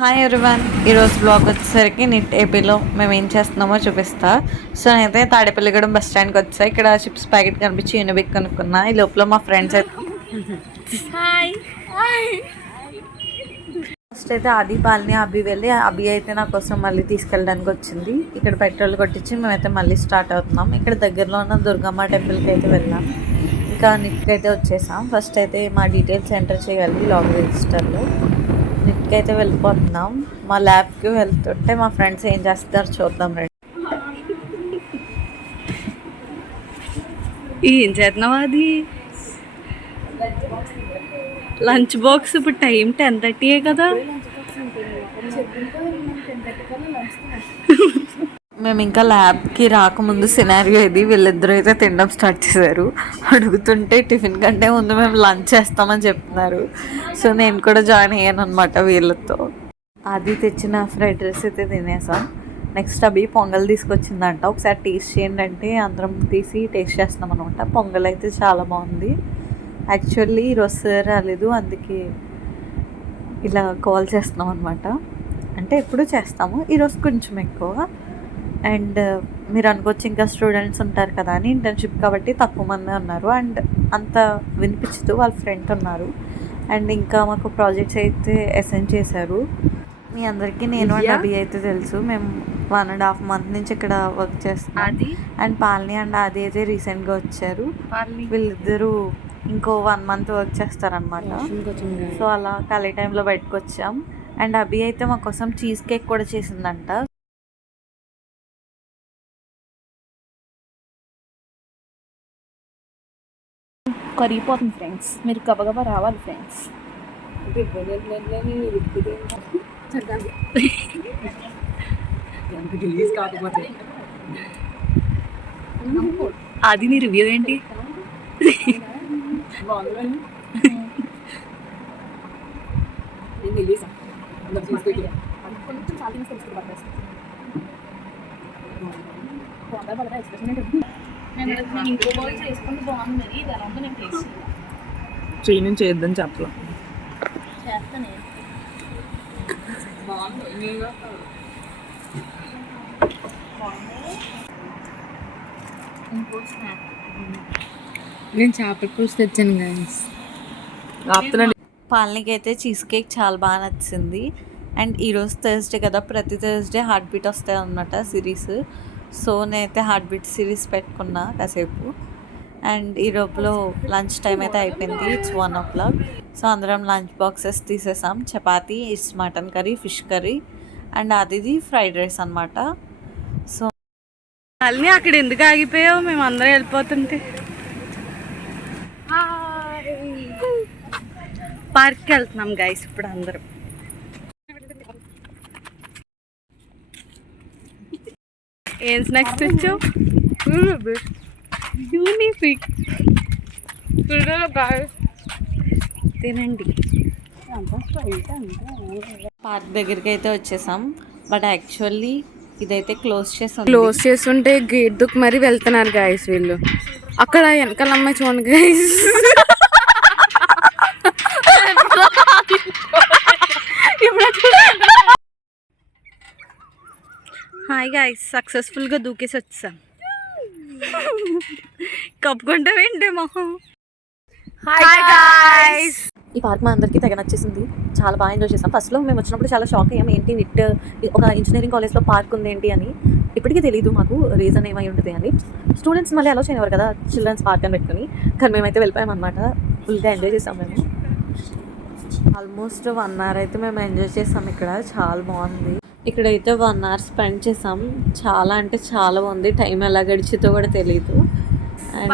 Hi everyone, ఈరోజు blog వచ్చేసరికి neat ఏపీలో మేము ఏం చేస్తున్నామో చూపిస్తా. సో నేనైతే తాడేపల్లిగూడెం బస్ స్టాండ్కి వచ్చా. ఇక్కడ చిప్స్ ప్యాకెట్ కనిపించి యూనిబిక్ కనుక్కున్నా. ఈ లోపల మా ఫ్రెండ్స్ అయితే ఫస్ట్ అయితే ఆది పాలని అభి వెళ్ళి అభి అయితే నా కోసం మళ్ళీ తీసుకెళ్ళడానికి వచ్చింది. ఇక్కడ పెట్రోల్ కొట్టించి మేమైతే మళ్ళీ స్టార్ట్ అవుతున్నాం. ఇక్కడ దగ్గరలో ఉన్న దుర్గమ్మ టెంపుల్కి అయితే వెళ్ళాం. ఇంకా నిట్కి అయితే వచ్చేసాం. ఫస్ట్ అయితే మా డీటెయిల్స్ ఎంటర్ చేయాలి లాగ్ రిజిస్టర్లో. నిట్కి అయితే వెళ్ళిపోతున్నాం. మా ల్యాబ్కి వెళ్తుంటే మా ఫ్రెండ్స్ ఏం చేస్తారు చూద్దాం రండి. ఏం చేస్తున్నావు? అది లంచ్ బాక్స్. ఇప్పుడు టైం 10:30 కదా. మేము ఇంకా ల్యాబ్కి రాకముందు సినారియో ఇది. వీళ్ళిద్దరూ అయితే తినడం స్టార్ట్ చేశారు. అడుగుతుంటే టిఫిన్ కంటే ముందు మేము లంచ్ చేస్తామని చెప్తున్నారు. సో నేను కూడా జాయిన్ అయ్యాను అనమాట వీళ్ళతో. అది తెచ్చిన ఫ్రైడ్ రైస్ అయితే తినేసాం. నెక్స్ట్ అవి పొంగల్ తీసుకొచ్చిందంట. ఒకసారి టేస్ట్ చేయండి అంటే అందరం తీసి టేస్ట్ చేస్తున్నాం అనమాట. పొంగల్ అయితే చాలా బాగుంది. యాక్చువల్లీ ఈరోజు సార్ రాలేదు, అందుకే ఇలా కాల్ చేస్తున్నాం అనమాట. అంటే ఎప్పుడు చేస్తాము, ఈరోజు కొంచెం ఎక్కువ. అండ్ మీరు అనుకోవచ్చు ఇంకా స్టూడెంట్స్ ఉంటారు కదా అని, ఇంటర్న్షిప్ కాబట్టి తక్కువ మంది ఉన్నారు. అండ్ అంత వినిపించదు, వాళ్ళ ఫ్రెండ్ ఉన్నారు. అండ్ ఇంకా మాకు ప్రాజెక్ట్స్ అయితే అసైన్ చేశారు. మీ అందరికీ నేను అండ్ అభి అయితే తెలుసు. మేము 1.5 month నుంచి ఇక్కడ వర్క్ చేస్తాం. అండ్ పాలిని అండ్ అది అయితే రీసెంట్గా వచ్చారు. వీళ్ళిద్దరూ ఇంకో 1 month వర్క్ చేస్తారనమాట. సో అలా ఖాళీ టైంలో బయటకు వచ్చాం. అండ్ అభి అయితే మా కోసం చీజ్ కేక్ కూడా చేసిందంట. కరిగిపోతుంది ఫ్రెండ్స్, మీరు గబగబా రావాలి ఫ్రెండ్స్. అది నీ రివ్యూ ఏంటి? చేయని చేద్దని చెప్పలా. నేను చేపల పులుసు తెచ్చాను గైస్. పాలనీకి అయితే చీజ్ కేక్ చాలా బాగా నచ్చింది. అండ్ ఈరోజు థర్స్డే కదా, ప్రతి థర్స్డే హార్ట్ బీట్ వస్తాయి అన్నమాట సిరీస్. సో నేనైతే హార్ట్ బీట్ సిరీస్ పెట్టుకున్నా కాసేపు. అండ్ ఈ లోపల లంచ్ టైం అయితే అయిపోయింది. It's 1 o'clock. సో అందరం లంచ్ బాక్సెస్ తీసేసాం. Chapati, it's mutton curry, fish curry and అది ఫ్రైడ్ రైస్ అనమాట. సో అన్నీ అక్కడ ఎందుకు ఆగిపోయావు? మేము అందరం వెళ్ళిపోతుంటే పార్క్కి వెళ్తున్నాం గైస్ ఇప్పుడు అందరం. ఏం స్నాక్స్ తెచ్చావు? యూనిఫిక్ తినండి. పార్క్ దగ్గరికి అయితే వచ్చేసాం. బట్ యాక్చువల్లీ ఇదైతే క్లోజ్ చేస్తుంటే గేట్ దుక్కు మరి వెళ్తున్నారు గైస్ వీళ్ళు. అక్కడ వెనకాల అమ్మాయి చూడండి గైస్. హాయ్ గైస్, సక్సెస్ఫుల్గా దూకేసి వచ్చాం. కప్పుకుంటావేంటి మొహం? Hi guys. ఈ పార్క్ మా అందరికీ తెగ నచ్చేసింది. చాలా బాగా ఎంజాయ్ చేసాం. ఫస్ట్లో మేము వచ్చినప్పుడు చాలా షాక్ అయ్యాం, ఏంటి నిట్ ఒక ఇంజనీరింగ్ కాలేజ్లో పార్క్ ఉంది ఏంటి అని. ఇప్పటికీ తెలియదు మాకు రీజన్ ఏమై ఉంటుంది అని. స్టూడెంట్స్ మళ్ళీ అలో చేయనివారు కదా చిల్డ్రన్స్ పార్క్ అని పెట్టుకుని, కానీ మేమైతే వెళ్ళిపోయాం అనమాట. ఫుల్గా ఎంజాయ్ చేసాం. మేము ఆల్మోస్ట్ 1 hour అయితే మేము ఎంజాయ్ చేసాం. ఇక్కడ చాలా బాగుంది. ఇక్కడైతే 1 hour స్పెండ్ చేసాం. చాలా అంటే చాలా బాగుంది. టైం ఎలా గడిచితో కూడా తెలీదు. అండ్